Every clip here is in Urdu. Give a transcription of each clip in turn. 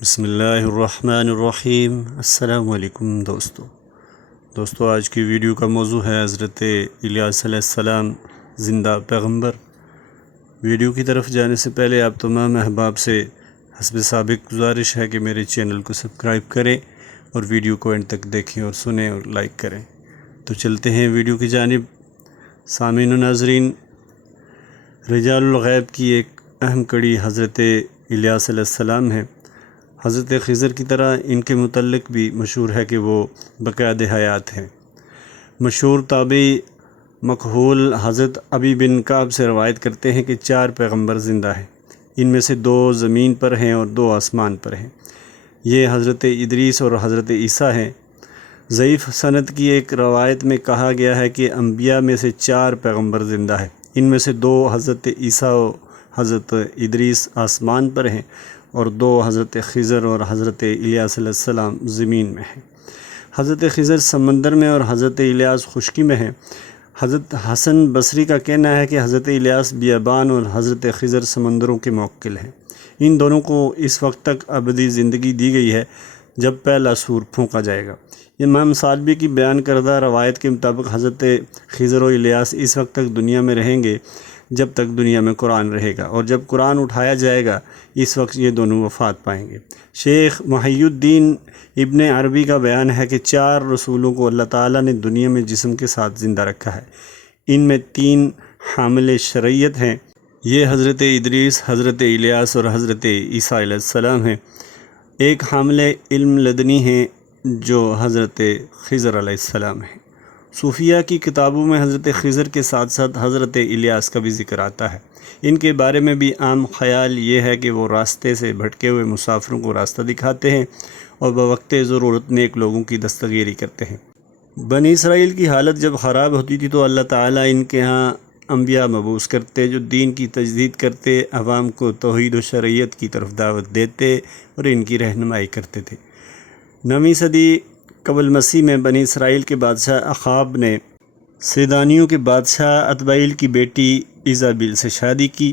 بسم اللہ الرحمن الرحیم۔ السلام علیکم دوستو، آج کی ویڈیو کا موضوع ہے حضرت الیاس علیہ السلام زندہ پیغمبر۔ ویڈیو کی طرف جانے سے پہلے آپ تمام احباب سے حسب سابق گزارش ہے کہ میرے چینل کو سبسکرائب کریں اور ویڈیو کو اینڈ تک دیکھیں اور سنیں اور لائک کریں۔ تو چلتے ہیں ویڈیو کی جانب۔ سامعین و ناظرین، رجال الغیب کی ایک اہم کڑی حضرت الیاس علیہ السلام ہے۔ حضرت خضر کی طرح ان کے متعلق بھی مشہور ہے کہ وہ بقیاد حیات ہیں۔ مشہور تابعی مکحول حضرت ابی بن کعب سے روایت کرتے ہیں کہ 4 پیغمبر زندہ ہیں، ان میں سے 2 زمین پر ہیں اور 2 آسمان پر ہیں۔ یہ حضرت ادریس اور حضرت عیسیٰ ہیں۔ ضعیف سند کی ایک روایت میں کہا گیا ہے کہ انبیاء میں سے 4 پیغمبر زندہ ہیں، ان میں سے 2 حضرت عیسیٰ و حضرت ادریس آسمان پر ہیں اور 2 حضرت خضر اور حضرت الیاس علیہ السلام زمین میں ہیں۔ حضرت خضر سمندر میں اور حضرت الیاس خشکی میں ہیں۔ حضرت حسن بصری کا کہنا ہے کہ حضرت الیاس بیابان اور حضرت خضر سمندروں کے موکل ہیں۔ ان دونوں کو اس وقت تک ابدی زندگی دی گئی ہے جب پہلا سور پھونکا جائے گا۔ امام سالبی کی بیان کردہ روایت کے مطابق حضرت خضر و الیاس اس وقت تک دنیا میں رہیں گے جب تک دنیا میں قرآن رہے گا، اور جب قرآن اٹھایا جائے گا اس وقت یہ دونوں وفات پائیں گے۔ شیخ محی الدین ابن عربی کا بیان ہے کہ 4 رسولوں کو اللہ تعالیٰ نے دنیا میں جسم کے ساتھ زندہ رکھا ہے۔ ان میں 3 حامل شریعت ہیں، یہ حضرت ادریس، حضرت الیاس اور حضرت عیسیٰ علیہ السلام ہیں۔ ایک حامل علم لدنی ہیں جو حضرت خضر علیہ السلام ہیں۔ صوفیہ کی کتابوں میں حضرت خضر کے ساتھ ساتھ حضرت الیاس کا بھی ذکر آتا ہے۔ ان کے بارے میں بھی عام خیال یہ ہے کہ وہ راستے سے بھٹکے ہوئے مسافروں کو راستہ دکھاتے ہیں اور بوقت ضرورت نیک لوگوں کی دستگیری کرتے ہیں۔ بنی اسرائیل کی حالت جب خراب ہوتی تھی تو اللہ تعالیٰ ان کے ہاں انبیاء مبعوث کرتے جو دین کی تجدید کرتے، عوام کو توحید و شریعت کی طرف دعوت دیتے اور ان کی رہنمائی کرتے تھے۔ 9ویں صدی قبل مسیح میں بنی اسرائیل کے بادشاہ اخاب نے سیدانیوں کے بادشاہ اتبائیل کی بیٹی ایزابیل سے شادی کی۔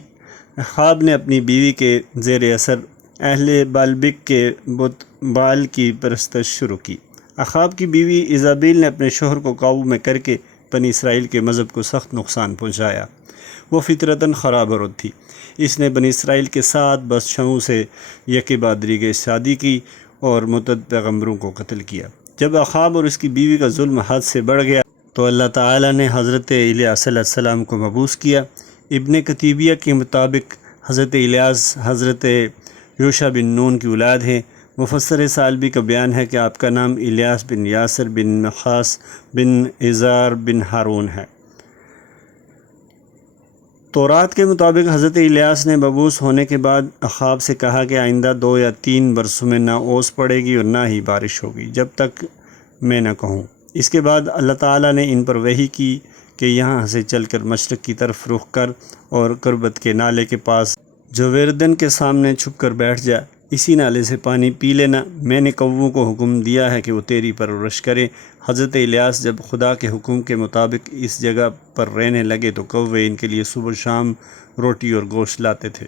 اخاب نے اپنی بیوی کے زیر اثر اہل بالبک کے بت بال کی پرستش شروع کی۔ اخاب کی بیوی ایزابیل نے اپنے شوہر کو قابو میں کر کے بنی اسرائیل کے مذہب کو سخت نقصان پہنچایا۔ وہ فطرتاً خراب عورت تھی۔ اس نے بنی اسرائیل کے 7 بادشاہوں سے یکے بعد دیگر شادی کی اور متعدد پیغمبروں کو قتل کیا۔ جب اخاب اور اس کی بیوی کا ظلم حد سے بڑھ گیا تو اللہ تعالیٰ نے حضرت الیاس علیہ السلام کو مبعوث کیا۔ ابن قتیبیہ کے مطابق حضرت الیاس حضرت یوشع بن نون کی اولاد ہیں۔ مفسر سالبی کا بیان ہے کہ آپ کا نام الیاس بن یاسر بن نخاس بن عزار بن ہارون ہے۔ تورات کے مطابق حضرت الیاس نے مبعوث ہونے کے بعد اخاب سے کہا کہ آئندہ 2 یا 3 برسوں میں نہ اوس پڑے گی اور نہ ہی بارش ہوگی جب تک میں نہ کہوں۔ اس کے بعد اللہ تعالیٰ نے ان پر وحی کی کہ یہاں سے چل کر مشرق کی طرف رخ کر اور کربت کے نالے کے پاس جویردن کے سامنے چھپ کر بیٹھ جا، اسی نالے سے پانی پی لینا، میں نے کووں کو حکم دیا ہے کہ وہ تیری پرورش کریں۔ حضرت الیاس جب خدا کے حکم کے مطابق اس جگہ پر رہنے لگے تو کوے ان کے لیے صبح شام روٹی اور گوشت لاتے تھے۔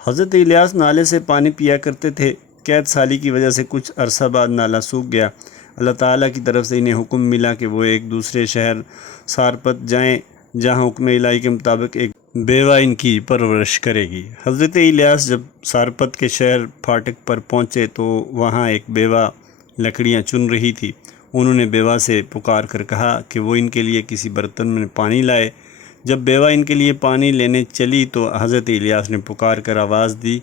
حضرت الیاس نالے سے پانی پیا کرتے تھے۔ قید سالی کی وجہ سے کچھ عرصہ بعد نالہ سوکھ گیا۔ اللہ تعالیٰ کی طرف سے انہیں حکم ملا کہ وہ ایک دوسرے شہر سارپت جائیں جہاں حکم الہی کے مطابق ایک بیوہ ان کی پرورش کرے گی۔ حضرت الیاس جب سارپت کے شہر پھاٹک پر پہنچے تو وہاں ایک بیوہ لکڑیاں چن رہی تھی۔ انہوں نے بیوہ سے پکار کر کہا کہ وہ ان کے لیے کسی برتن میں پانی لائے۔ جب بیوہ ان کے لیے پانی لینے چلی تو حضرت الیاس نے پکار کر آواز دی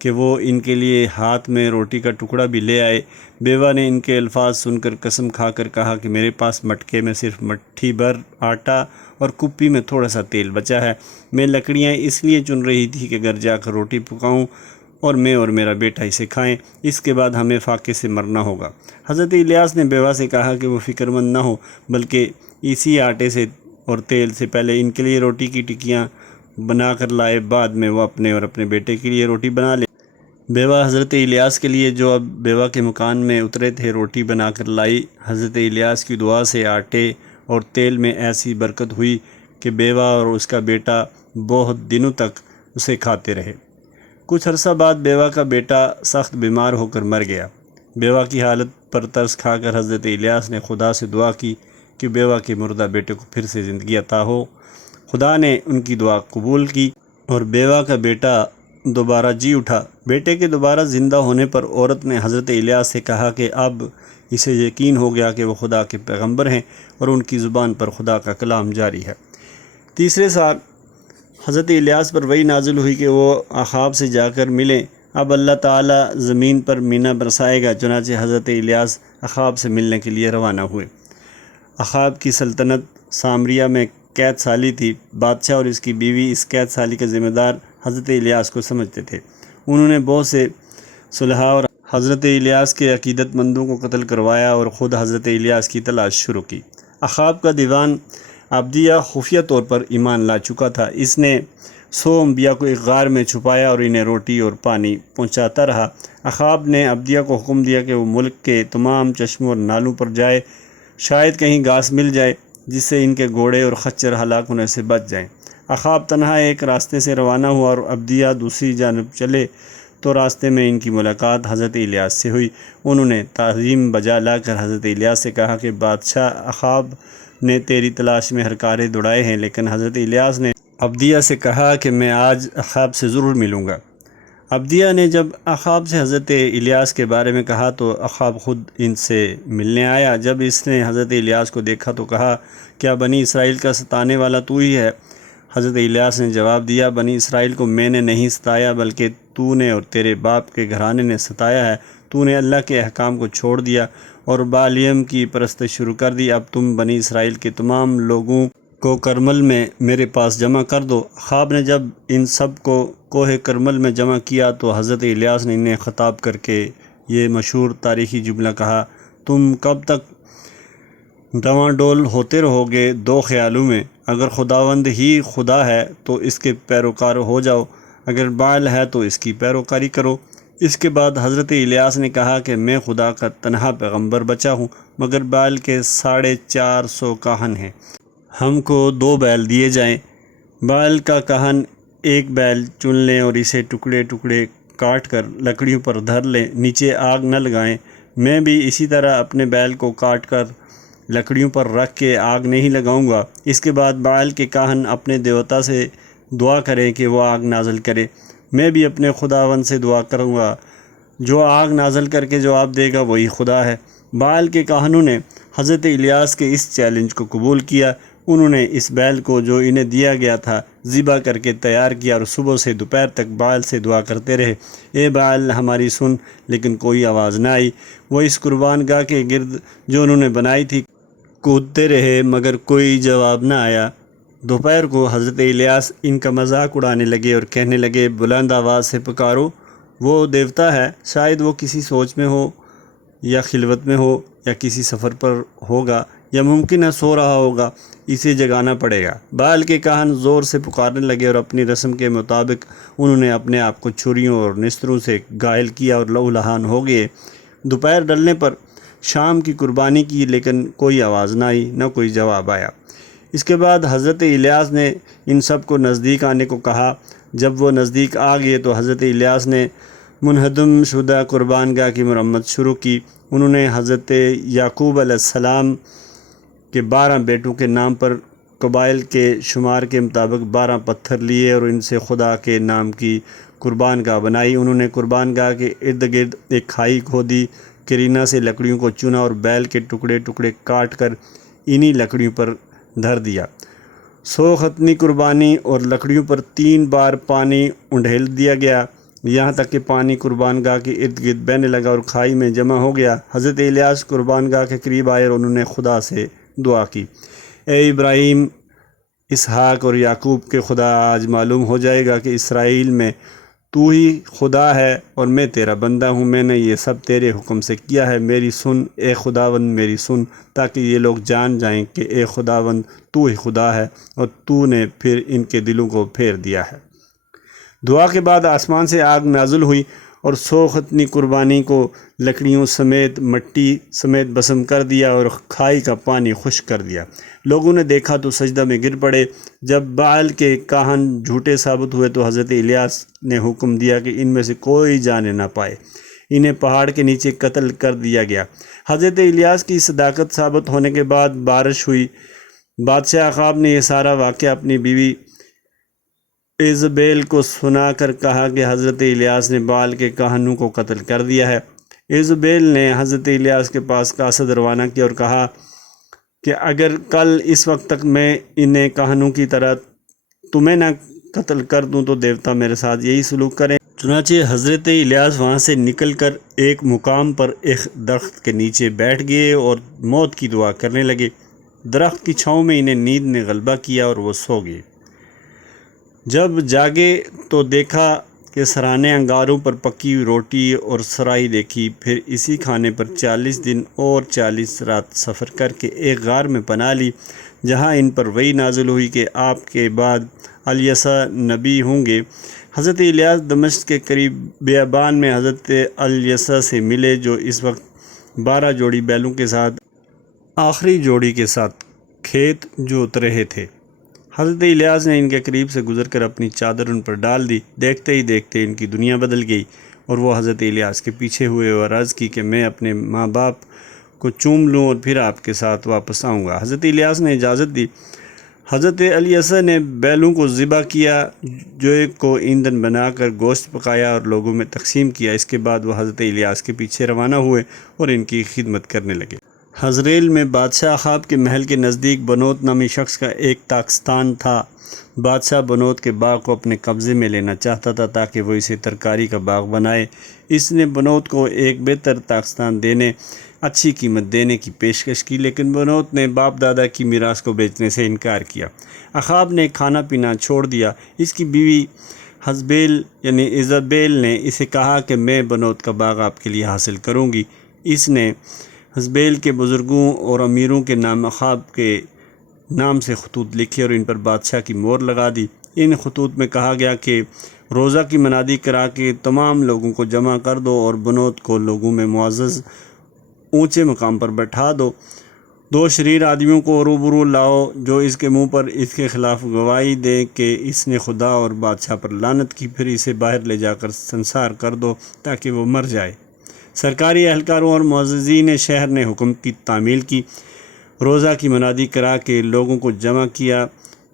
کہ وہ ان کے لیے ہاتھ میں روٹی کا ٹکڑا بھی لے آئے۔ بیوہ نے ان کے الفاظ سن کر قسم کھا کر کہا کہ میرے پاس مٹکے میں صرف مٹھی بھر آٹا اور کپی میں تھوڑا سا تیل بچا ہے۔ میں لکڑیاں اس لیے چن رہی تھی کہ گھر جا کر روٹی پکاؤں اور میں اور میرا بیٹا اسے کھائیں، اس کے بعد ہمیں فاقے سے مرنا ہوگا۔ حضرت الیاس نے بیوہ سے کہا کہ وہ فکر مند نہ ہو، بلکہ اسی آٹے سے اور تیل سے پہلے ان کے لیے روٹی کی ٹکیاں بنا کر لائے، بعد میں وہ اپنے اور اپنے بیٹے کے لیے روٹی بنا لے۔ بیوہ حضرت الیاس کے لیے جو اب بیوہ کے مکان میں اترے تھے روٹی بنا کر لائی۔ حضرت الیاس کی دعا سے آٹے اور تیل میں ایسی برکت ہوئی کہ بیوہ اور اس کا بیٹا بہت دنوں تک اسے کھاتے رہے۔ کچھ عرصہ بعد بیوہ کا بیٹا سخت بیمار ہو کر مر گیا۔ بیوہ کی حالت پر ترس کھا کر حضرت الیاس نے خدا سے دعا کی کہ بیوہ کے مردہ بیٹے کو پھر سے زندگی عطا ہو۔ خدا نے ان کی دعا قبول کی اور بیوہ کا بیٹا دوبارہ جی اٹھا۔ بیٹے کے دوبارہ زندہ ہونے پر عورت نے حضرت الیاس سے کہا کہ اب اسے یقین ہو گیا کہ وہ خدا کے پیغمبر ہیں اور ان کی زبان پر خدا کا کلام جاری ہے۔ تیسرے سال حضرت الیاس پر وحی نازل ہوئی کہ وہ اخاب سے جا کر ملیں۔ اب اللہ تعالیٰ زمین پر مینا برسائے گا، چنانچہ حضرت الیاس اخاب سے ملنے کے لیے روانہ ہوئے۔ اخاب کی سلطنت سامریہ میں قید سالی تھی۔ بادشاہ اور اس کی بیوی اس قید سالی کا ذمہ دار حضرت الیاس کو سمجھتے تھے۔ انہوں نے بہت سے صلحاء اور حضرت الیاس کے عقیدت مندوں کو قتل کروایا اور خود حضرت الیاس کی تلاش شروع کی۔ اخاب کا دیوان عبدیہ خفیہ طور پر ایمان لا چکا تھا۔ اس نے 100 انبیاء کو ایک غار میں چھپایا اور انہیں روٹی اور پانی پہنچاتا رہا۔ اخاب نے عبدیہ کو حکم دیا کہ وہ ملک کے تمام چشموں اور نالوں پر جائے، شاید کہیں گھاس مل جائے جس سے ان کے گھوڑے اور خچر ہلاک ہونے سے بچ جائیں۔ اخاب تنہا ایک راستے سے روانہ ہوا اور عبدیہ دوسری جانب چلے تو راستے میں ان کی ملاقات حضرت الیاس سے ہوئی۔ انہوں نے تعظیم بجا لا کر حضرت الیاس سے کہا کہ بادشاہ اخاب نے تیری تلاش میں ہر کارے دوڑائے ہیں، لیکن حضرت الیاس نے عبدیہ سے کہا کہ میں آج اخاب سے ضرور ملوں گا۔ عبدیہ نے جب اخاب سے حضرت الیاس کے بارے میں کہا تو اخاب خود ان سے ملنے آیا۔ جب اس نے حضرت الیاس کو دیکھا تو کہا، کیا بنی اسرائیل کا ستانے والا تو ہی ہے؟ حضرت الیاس نے جواب دیا، بنی اسرائیل کو میں نے نہیں ستایا بلکہ تو نے اور تیرے باپ کے گھرانے نے ستایا ہے۔ تو نے اللہ کے احکام کو چھوڑ دیا اور بالیم کی پرستش شروع کر دی۔ اب تم بنی اسرائیل کے تمام لوگوں کو کرمل میں میرے پاس جمع کر دو۔ اخاب نے جب ان سب کو کوہ کرمل میں جمع کیا تو حضرت الیاس نے انہیں خطاب کر کے یہ مشہور تاریخی جملہ کہا، تم کب تک ڈواں ڈول ہوتے رہو گے دو خیالوں میں؟ اگر خداوند ہی خدا ہے تو اس کے پیروکار ہو جاؤ، اگر بعل ہے تو اس کی پیروکاری کرو۔ اس کے بعد حضرت الیاس نے کہا کہ میں خدا کا تنہا پیغمبر بچا ہوں، مگر بعل کے 450 کاہن ہیں، ہم کو 2 بیل دیے جائیں۔ بعل کا کاہن ایک بیل چن لیں اور اسے ٹکڑے ٹکڑے کاٹ کر لکڑیوں پر دھر لیں، نیچے آگ نہ لگائیں۔ میں بھی اسی طرح اپنے بیل کو کاٹ کر لکڑیوں پر رکھ کے آگ نہیں لگاؤں گا۔ اس کے بعد بعل کے کاہن اپنے دیوتا سے دعا کریں کہ وہ آگ نازل کرے۔ میں بھی اپنے خداوند سے دعا کروں گا، جو آگ نازل کر کے جواب دے گا وہی خدا ہے۔ بعل کے کاہنوں نے حضرت الیاس کے اس چیلنج کو قبول کیا۔ انہوں نے اس بیل کو جو انہیں دیا گیا تھا ذبح کر کے تیار کیا اور صبح سے دوپہر تک بعل سے دعا کرتے رہے، اے بعل ہماری سن، لیکن کوئی آواز نہ آئی۔ وہ اس قربان گاہ کے گرد جو انہوں نے بنائی تھی کودتے رہے مگر کوئی جواب نہ آیا۔ دوپہر کو حضرت الیاس ان کا مذاق اڑانے لگے اور کہنے لگے، بلند آواز سے پکارو، وہ دیوتا ہے، شاید وہ کسی سوچ میں ہو یا خلوت میں ہو یا کسی سفر پر ہوگا یا ممکن ہے سو رہا ہوگا، اسے جگانا پڑے گا۔ بعل کے کاہن زور سے پکارنے لگے اور اپنی رسم کے مطابق انہوں نے اپنے آپ کو چھریوں اور نستروں سے گھائل کیا اور لہولہان ہو گئے۔ دوپہر ڈلنے پر شام کی قربانی کی، لیکن کوئی آواز نہ آئی، نہ کوئی جواب آیا۔ اس کے بعد حضرت الیاس نے ان سب کو نزدیک آنے کو کہا۔ جب وہ نزدیک آ گئے تو حضرت الیاس نے منہدم شدہ قربان گاہ کی مرمت شروع کی۔ انہوں نے حضرت یعقوب علیہ السلام کے 12 بیٹوں کے نام پر قبائل کے شمار کے مطابق 12 پتھر لیے اور ان سے خدا کے نام کی قربان گاہ بنائی۔ انہوں نے قربان گاہ کے ارد گرد ایک کھائی کھودی، کرینا سے لکڑیوں کو چنا اور بیل کے ٹکڑے ٹکڑے کاٹ کر انہی لکڑیوں پر دھر دیا۔ 100 ختنی قربانی اور لکڑیوں پر 3 بار پانی انڈھیل دیا گیا، یہاں تک کہ پانی قربان گاہ کے ارد گرد بہنے لگا اور کھائی میں جمع ہو گیا۔ حضرت الیاس قربان گاہ کے قریب آئے اور انہوں نے خدا سے دعا کی، اے ابراہیم، اسحاق اور یعقوب کے خدا، آج معلوم ہو جائے گا کہ اسرائیل میں تو ہی خدا ہے اور میں تیرا بندہ ہوں۔ میں نے یہ سب تیرے حکم سے کیا ہے، میری سن اے خداوند، میری سن، تاکہ یہ لوگ جان جائیں کہ اے خداوند تو ہی خدا ہے اور تو نے پھر ان کے دلوں کو پھیر دیا ہے۔ دعا کے بعد آسمان سے آگ نازل ہوئی اور 100 ختنی قربانی کو لکڑیوں سمیت مٹی سمیت بسم کر دیا اور کھائی کا پانی خشک کر دیا۔ لوگوں نے دیکھا تو سجدہ میں گر پڑے۔ جب بعل کے کاہن جھوٹے ثابت ہوئے تو حضرت الیاس نے حکم دیا کہ ان میں سے کوئی جانے نہ پائے، انہیں پہاڑ کے نیچے قتل کر دیا گیا۔ حضرت الیاس کی صداقت ثابت ہونے کے بعد بارش ہوئی۔ بادشاہ اخاب نے یہ سارا واقعہ اپنی بیوی ایزبیل کو سنا کر کہا کہ حضرت الیاس نے بعل کے کاہنوں کو قتل کر دیا ہے۔ ایزبیل نے حضرت الیاس کے پاس قاصد روانہ کیا اور کہا کہ اگر کل اس وقت تک میں انہیں کاہنوں کی طرح تمہیں نہ قتل کر دوں تو دیوتا میرے ساتھ یہی سلوک کریں۔ چنانچہ حضرت الیاس وہاں سے نکل کر ایک مقام پر ایک درخت کے نیچے بیٹھ گئے اور موت کی دعا کرنے لگے۔ درخت کی چھاؤں میں انہیں نیند نے غلبہ کیا اور وہ سو گئے۔ جب جاگے تو دیکھا کہ سرانے انگاروں پر پکی ہوئی روٹی اور سرائی دیکھی۔ پھر اسی کھانے پر 40 دن اور 40 رات سفر کر کے ایک غار میں پناہ لی، جہاں ان پر وحی نازل ہوئی کہ آپ کے بعد الیسا نبی ہوں گے۔ حضرت الیاس دمشق کے قریب بیابان میں حضرت الیسا سے ملے، جو اس وقت 12 جوڑی بیلوں کے ساتھ آخری جوڑی کے ساتھ کھیت جوت رہے تھے۔ حضرت الیاس نے ان کے قریب سے گزر کر اپنی چادر ان پر ڈال دی۔ دیکھتے ہی دیکھتے ان کی دنیا بدل گئی اور وہ حضرت الیاس کے پیچھے ہوئے اور عرض کی کہ میں اپنے ماں باپ کو چوم لوں اور پھر آپ کے ساتھ واپس آؤں گا۔ حضرت الیاس نے اجازت دی۔ حضرت الیسا نے بیلوں کو ذبح کیا، جوئے کو ایندھن بنا کر گوشت پکایا اور لوگوں میں تقسیم کیا۔ اس کے بعد وہ حضرت الیاس کے پیچھے روانہ ہوئے اور ان کی خدمت کرنے لگے۔ حزریل میں بادشاہ اخاب کے محل کے نزدیک بنوت نامی شخص کا ایک طاقستان تھا۔ بادشاہ بنوت کے باغ کو اپنے قبضے میں لینا چاہتا تھا تاکہ وہ اسے ترکاری کا باغ بنائے۔ اس نے بنوت کو ایک بہتر طاقستان دینے، اچھی قیمت دینے کی پیشکش کی، لیکن بنوت نے باپ دادا کی میراث کو بیچنے سے انکار کیا۔ اخاب نے کھانا پینا چھوڑ دیا۔ اس کی بیوی حزبیل یعنی ایزابیل نے اسے کہا کہ میں بنوت کا باغ آپ کے لیے حاصل کروں گی۔ اس نے حزبیل کے بزرگوں اور امیروں کے نام اخاب کے نام سے خطوط لکھے اور ان پر بادشاہ کی مہر لگا دی۔ ان خطوط میں کہا گیا کہ روزہ کی منادی کرا کے تمام لوگوں کو جمع کر دو اور بنوت کو لوگوں میں معزز اونچے مقام پر بٹھا دو۔ 2 شریر آدمیوں کو روبرو لاؤ جو اس کے منہ پر اس کے خلاف گواہی دیں کہ اس نے خدا اور بادشاہ پر لعنت کی، پھر اسے باہر لے جا کر سنسار کر دو تاکہ وہ مر جائے۔ سرکاری اہلکاروں اور معززین شہر نے حکم کی تعمیل کی، روزہ کی منادی کرا کے لوگوں کو جمع کیا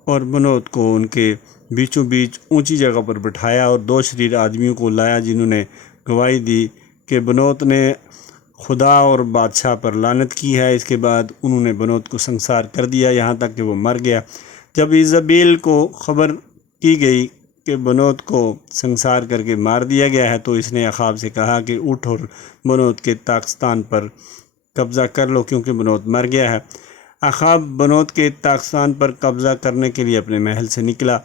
اور بنوت کو ان کے بیچوں بیچ اونچی جگہ پر بٹھایا اور 2 شریر آدمیوں کو لایا جنہوں نے گواہی دی کہ بنوت نے خدا اور بادشاہ پر لعنت کی ہے۔ اس کے بعد انہوں نے بنوت کو سنسار کر دیا یہاں تک کہ وہ مر گیا۔ جب ایزابیل کو خبر کی گئی کہ بنوت کو سنسار کر کے مار دیا گیا ہے تو اس نے اخاب سے کہا کہ اٹھ اور بنوت کے طاقستان پر قبضہ کر لو کیونکہ بنوت مر گیا ہے۔ اخاب بنوت کے طاقستان پر قبضہ کرنے کے لیے اپنے محل سے نکلا۔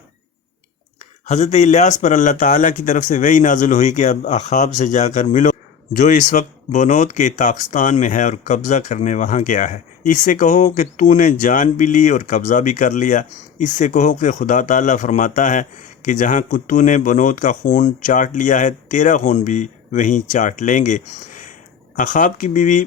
حضرت الیاس پر اللہ تعالیٰ کی طرف سے وحی نازل ہوئی کہ اب اخاب سے جا کر ملو جو اس وقت بنوت کے طاقستان میں ہے اور قبضہ کرنے وہاں گیا ہے۔ اس سے کہو کہ تو نے جان بھی لی اور قبضہ بھی کر لیا۔ اس سے کہو کہ خدا تعالیٰ فرماتا ہے کہ جہاں کتوں نے بنوت کا خون چاٹ لیا ہے تیرا خون بھی وہیں چاٹ لیں گے۔ اخاب کی بیوی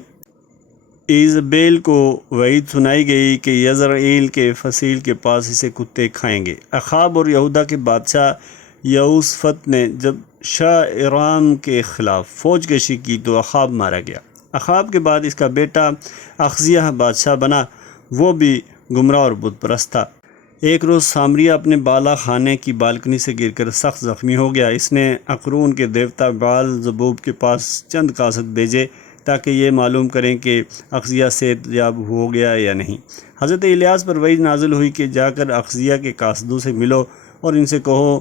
ایزابیل کو وعید سنائی گئی کہ یزرعیل کے فصیل کے پاس اسے کتے کھائیں گے۔ اخاب اور یہودا کے بادشاہ یہوشافط نے جب شاہ ارام کے خلاف فوج کشی کی تو اخاب مارا گیا۔ اخاب کے بعد اس کا بیٹا اخزیہ بادشاہ بنا، وہ بھی گمراہ اور بت پرست تھا۔ ایک روز سامریہ اپنے بالا خانے کی بالکنی سے گر کر سخت زخمی ہو گیا۔ اس نے اقرون کے دیوتا بعل زبوب کے پاس چند قاصد بھیجے تاکہ یہ معلوم کریں کہ اخزیہ صحت یاب ہو گیا یا نہیں۔ حضرت الیاس پر وحی نازل ہوئی کہ جا کر اخزیہ کے قاصدوں سے ملو اور ان سے کہو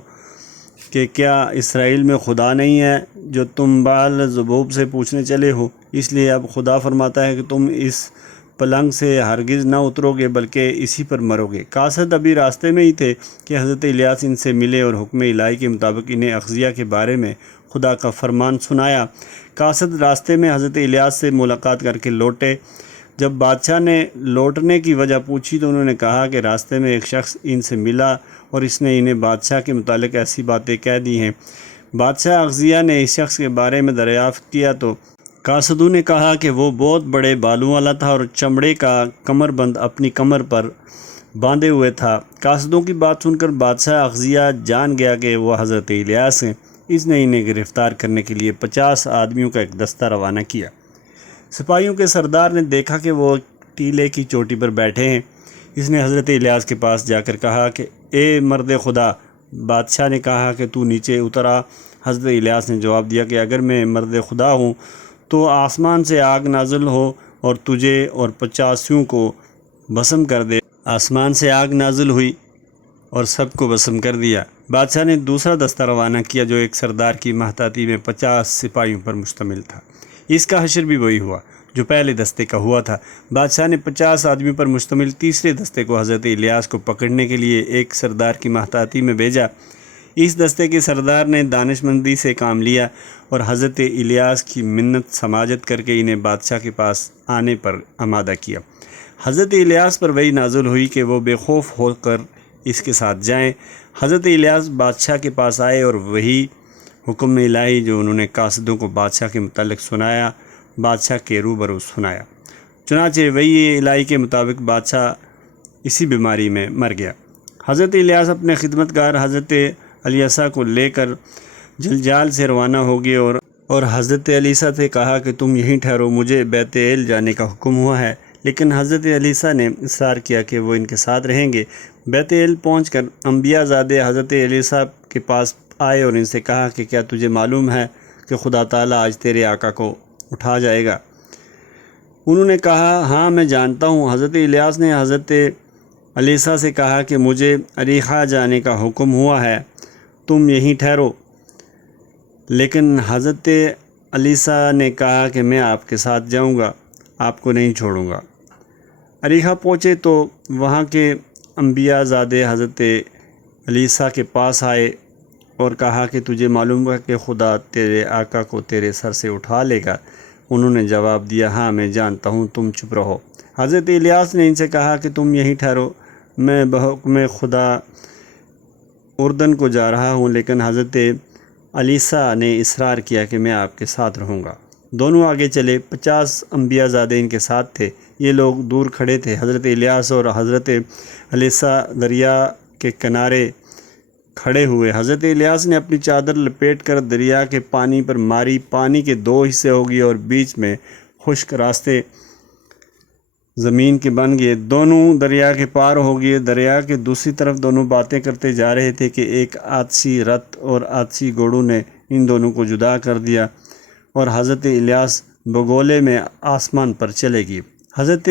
کہ کیا اسرائیل میں خدا نہیں ہے جو تم بعل زبوب سے پوچھنے چلے ہو؟ اس لیے اب خدا فرماتا ہے کہ تم اس پلنگ سے ہرگز نہ اترو گے بلکہ اسی پر مرو گے۔ قاصد ابھی راستے میں ہی تھے کہ حضرت الیاس ان سے ملے اور حکم الہی کے مطابق انہیں اخزیہ کے بارے میں خدا کا فرمان سنایا۔ قاصد راستے میں حضرت الیاس سے ملاقات کر کے لوٹے۔ جب بادشاہ نے لوٹنے کی وجہ پوچھی تو انہوں نے کہا کہ راستے میں ایک شخص ان سے ملا اور اس نے انہیں بادشاہ کے متعلق ایسی باتیں کہہ دی ہیں۔ بادشاہ اغذیہ نے اس شخص کے بارے میں دریافت کیا تو قاصدوں نے کہا کہ وہ بہت بڑے بالوں والا تھا اور چمڑے کا کمر بند اپنی کمر پر باندھے ہوئے تھا۔ قاصدوں کی بات سن کر بادشاہ اغذیہ جان گیا کہ وہ حضرت الیاس ہیں۔ اس نے انہیں گرفتار کرنے کے لیے 50 آدمیوں کا ایک دستہ روانہ کیا۔ سپاہیوں کے سردار نے دیکھا کہ وہ ٹیلے کی چوٹی پر بیٹھے ہیں۔ اس نے حضرت الیاس کے پاس جا کر کہا کہ اے مرد خدا۔ بادشاہ نے کہا کہ تو نیچے اترا۔ حضرت الیاس نے جواب دیا کہ اگر میں مرد خدا ہوں تو آسمان سے آگ نازل ہو اور تجھے اور 85 کو بھسم کر دے۔ آسمان سے آگ نازل ہوئی اور سب کو بھسم کر دیا۔ بادشاہ نے دوسرا دستہ روانہ کیا جو ایک سردار کی محتاطی میں 50 سپاہیوں پر مشتمل تھا۔ اس کا حشر بھی وہی ہوا جو پہلے دستے کا ہوا تھا۔ بادشاہ نے 50 آدمیوں پر مشتمل تیسرے دستے کو حضرت الیاس کو پکڑنے کے لیے ایک سردار کی محتاطی میں بھیجا۔ اس دستے کے سردار نے دانش مندی سے کام لیا اور حضرت الیاس کی منت سماجت کر کے انہیں بادشاہ کے پاس آنے پر آمادہ کیا۔ حضرت الیاس پر وحی نازل ہوئی کہ وہ بے خوف ہو کر اس کے ساتھ جائیں۔ حضرت الیاس بادشاہ کے پاس آئے اور وہی حکم الہی جو انہوں نے قاصدوں کو بادشاہ کے متعلق سنایا بادشاہ کے روبرو سنایا۔ چنانچہ وحی الہی کے مطابق بادشاہ اسی بیماری میں مر گیا۔ حضرت الیاس اپنے خدمتگار حضرت علیسیٰ کو لے کر جلجال سے روانہ ہو گئے اور حضرت علیسیٰ سے کہا کہ تم یہیں ٹھہرو، مجھے بیت ایل جانے کا حکم ہوا ہے۔ لیکن حضرت علیسیٰ نے اصرار کیا کہ وہ ان کے ساتھ رہیں گے۔ بیت ایل پہنچ کر انبیاء زادے حضرت علیسیٰ کے پاس آئے اور ان سے کہا کہ کیا تجھے معلوم ہے کہ خدا تعالیٰ آج تیرے آقا کو اٹھا جائے گا؟ انہوں نے کہا ہاں میں جانتا ہوں۔ حضرت الیاس نے حضرت علیسیٰ سے کہا کہ مجھے عریحہ جانے کا حکم ہوا ہے، تم یہیں ٹھہرو۔ لیکن حضرت علیسیٰ نے کہا کہ میں آپ کے ساتھ جاؤں گا، آپ کو نہیں چھوڑوں گا۔ عریحہ پہنچے تو وہاں کے انبیاء زادے حضرت علیسیٰ کے پاس آئے اور کہا کہ تجھے معلوم ہے کہ خدا تیرے آقا کو تیرے سر سے اٹھا لے گا؟ انہوں نے جواب دیا ہاں میں جانتا ہوں، تم چپ رہو۔ حضرت الیاس نے ان سے کہا کہ تم یہیں ٹھہرو، میں بحکم خدا اردن کو جا رہا ہوں۔ لیکن حضرت علیسیٰ نے اصرار کیا کہ میں آپ کے ساتھ رہوں گا۔ دونوں آگے چلے۔ 50 انبیاء زادے ان کے ساتھ تھے۔ یہ لوگ دور کھڑے تھے۔ حضرت الیاس اور حضرت علیسیٰ دریا کے کنارے کھڑے ہوئے۔ حضرت الیاس نے اپنی چادر لپیٹ کر دریا کے پانی پر ماری، پانی کے 2 حصے ہو گئے اور بیچ میں خشک راستے زمین کے بن گئے۔ دونوں دریا کے پار ہو گئے۔ دریا کے دوسری طرف دونوں باتیں کرتے جا رہے تھے کہ ایک آتشی رت اور آتشی گھوڑوں نے ان دونوں کو جدا کر دیا اور حضرت الیاس بگولے میں آسمان پر چلے گئے۔ حضرت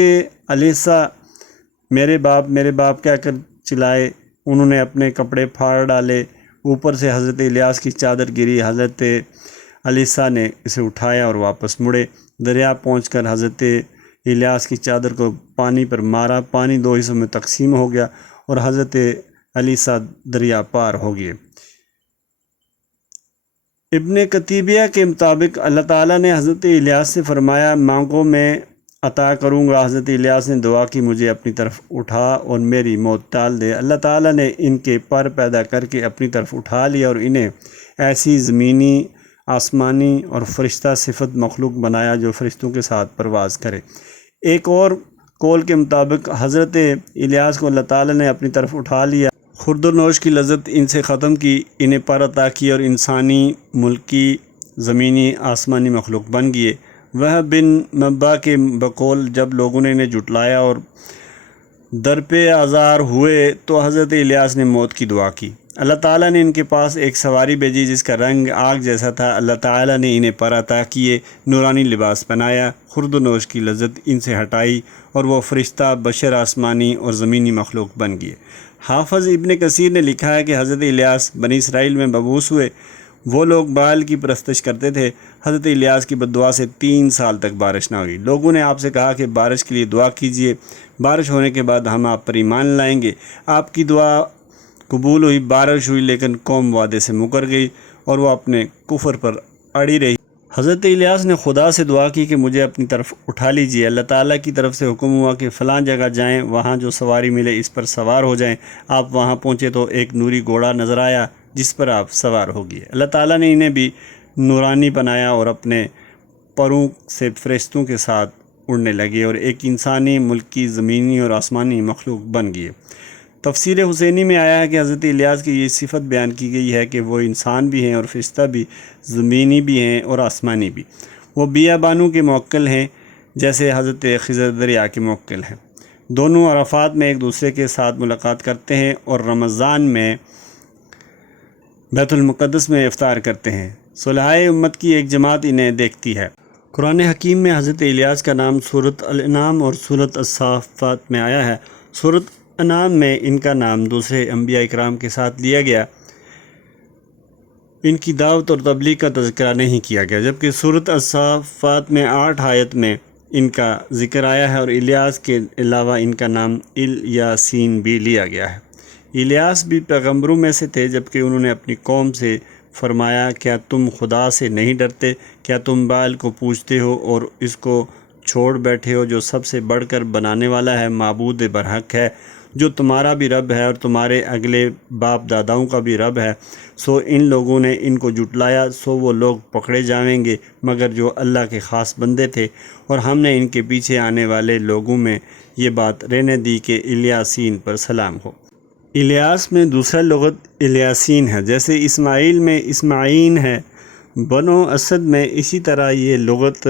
علیسیٰ میرے باپ کہہ کر چلائے۔ انہوں نے اپنے کپڑے پھاڑ ڈالے۔ اوپر سے حضرت الیاس کی چادر گری۔ حضرت علیسیٰ نے اسے اٹھایا اور واپس مڑے۔ دریا پہنچ کر حضرت الیاس کی چادر کو پانی پر مارا، پانی 2 حصوں میں تقسیم ہو گیا اور حضرت علیسیٰ دریا پار ہو گئے۔ ابن قتیبیہ کے مطابق اللہ تعالیٰ نے حضرت الیاس سے فرمایا مانگو میں عطا کروں گا۔ حضرت الیاس نے دعا کی مجھے اپنی طرف اٹھا اور میری موت ٹال دے۔ اللہ تعالیٰ نے ان کے پر پیدا کر کے اپنی طرف اٹھا لیا اور انہیں ایسی زمینی، آسمانی اور فرشتہ صفت مخلوق بنایا جو فرشتوں کے ساتھ پرواز کرے۔ ایک اور قول کے مطابق حضرت الیاس کو اللہ تعالیٰ نے اپنی طرف اٹھا لیا، خورد و نوش کی لذت ان سے ختم کی، انہیں پر عطا کی اور انسانی، ملکی، زمینی، آسمانی مخلوق بن گئے۔ وہ بن مبا کے بقول جب لوگوں نے انہیں جھٹلایا اور درپے آزار ہوئے تو حضرت الیاس نے موت کی دعا کی۔ اللہ تعالیٰ نے ان کے پاس ایک سواری بھیجی جس کا رنگ آگ جیسا تھا۔ اللہ تعالیٰ نے انہیں پر عطا کیے، نورانی لباس پہنایا، خورد و نوش کی لذت ان سے ہٹائی اور وہ فرشتہ، بشر، آسمانی اور زمینی مخلوق بن گئے۔ حافظ ابن کثیر نے لکھا ہے کہ حضرت الیاس بنی اسرائیل میں مبعوث ہوئے۔ وہ لوگ بال کی پرستش کرتے تھے۔ حضرت الیاس کی بد دعا سے 3 سال تک بارش نہ ہوئی۔ لوگوں نے آپ سے کہا کہ بارش کے لیے دعا کیجیے، بارش ہونے کے بعد ہم آپ پر ایمان لائیں گے۔ آپ کی دعا قبول ہوئی، بارش ہوئی، لیکن قوم وعدے سے مکر گئی اور وہ اپنے کفر پر اڑی رہی۔ حضرت الیاس نے خدا سے دعا کی کہ مجھے اپنی طرف اٹھا لیجیے۔ اللہ تعالیٰ کی طرف سے حکم ہوا کہ فلاں جگہ جائیں، وہاں جو سواری ملے اس پر سوار ہو جائیں۔ آپ وہاں پہنچے تو ایک نوری گھوڑا نظر آیا جس پر آپ سوار ہوگی۔ اللہ تعالیٰ نے انہیں بھی نورانی بنایا اور اپنے پروں سے فرشتوں کے ساتھ اڑنے لگے اور ایک انسانی، ملکی، زمینی اور آسمانی مخلوق بن گئے۔ تفسیر حسینی میں آیا ہے کہ حضرت الیاس کی یہ صفت بیان کی گئی ہے کہ وہ انسان بھی ہیں اور فرشتہ بھی، زمینی بھی ہیں اور آسمانی بھی۔ وہ بیابانوں کے موکل ہیں جیسے حضرت خضر دریا کے موکل ہیں۔ دونوں عرفات میں ایک دوسرے کے ساتھ ملاقات کرتے ہیں اور رمضان میں بیت المقدس میں افطار کرتے ہیں۔ صلحائے امت کی ایک جماعت انہیں دیکھتی ہے۔ قرآن حکیم میں حضرت الیاس کا نام سورۃ الانعام اور سورۃ الصافات میں آیا ہے۔ سورۃ انعام میں ان کا نام دوسرے انبیاء اکرام کے ساتھ لیا گیا، ان کی دعوت اور تبلیغ کا تذکرہ نہیں کیا گیا، جبکہ سورۃ الصافات میں 8 آیت میں ان کا ذکر آیا ہے اور الیاس کے علاوہ ان کا نام الیاسین بھی لیا گیا ہے۔ الیاس بھی پیغمبروں میں سے تھے، جبکہ انہوں نے اپنی قوم سے فرمایا، کیا تم خدا سے نہیں ڈرتے؟ کیا تم بال کو پوجتے ہو اور اس کو چھوڑ بیٹھے ہو جو سب سے بڑھ کر بنانے والا ہے، معبود برحق ہے، جو تمہارا بھی رب ہے اور تمہارے اگلے باپ داداؤں کا بھی رب ہے؟ سو ان لوگوں نے ان کو جھٹلایا، سو وہ لوگ پکڑے جائیں گے مگر جو اللہ کے خاص بندے تھے، اور ہم نے ان کے پیچھے آنے والے لوگوں میں یہ بات رہنے دی کہ الیاسین پر سلام ہو۔ الیاس میں دوسرا لغت الیاسین ہے، جیسے اسماعیل میں اسماعین ہے، بنو اسد میں اسی طرح یہ لغت،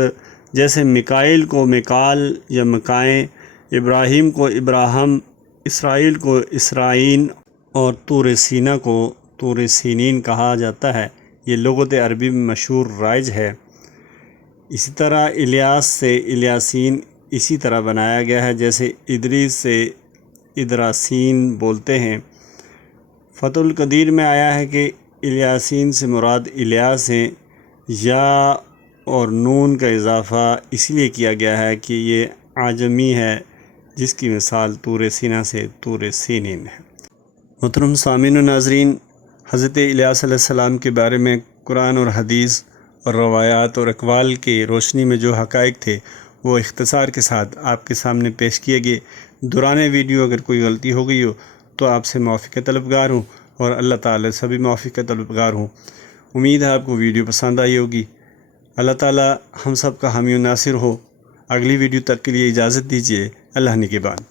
جیسے مکائیل کو مکال یا مکائیں، ابراہیم کو ابراہم، اسرائیل کو اسرائین اور طور سینا کو طور سینین کہا جاتا ہے۔ یہ لغت عربی میں مشہور رائج ہے۔ اسی طرح الیاس سے الیاسین اسی طرح بنایا گیا ہے جیسے ادریس سے ادراسین بولتے ہیں۔ فتح القدیر میں آیا ہے کہ الیاسین سے مراد الیاس ہیں۔ یا اور نون کا اضافہ اس لیے کیا گیا ہے کہ یہ اعجمی ہے، جس کی مثال طور سینا سے طور سینین ہے۔ محترم سامعین و ناظرین، حضرت الیاس علیہ السلام کے بارے میں قرآن اور حدیث اور روایات اور اقوال کی روشنی میں جو حقائق تھے وہ اختصار کے ساتھ آپ کے سامنے پیش کیے گئے۔ دوران ویڈیو اگر کوئی غلطی ہو گئی ہو تو آپ سے معافی کا طلبگار ہوں اور اللہ تعالی سے بھی معافی کا طلبگار ہوں۔ امید ہے آپ کو ویڈیو پسند آئی ہوگی۔ اللہ تعالی ہم سب کا حامی و ناصر ہو۔ اگلی ویڈیو تک کے لیے اجازت دیجیے۔ اللہ نگہبان۔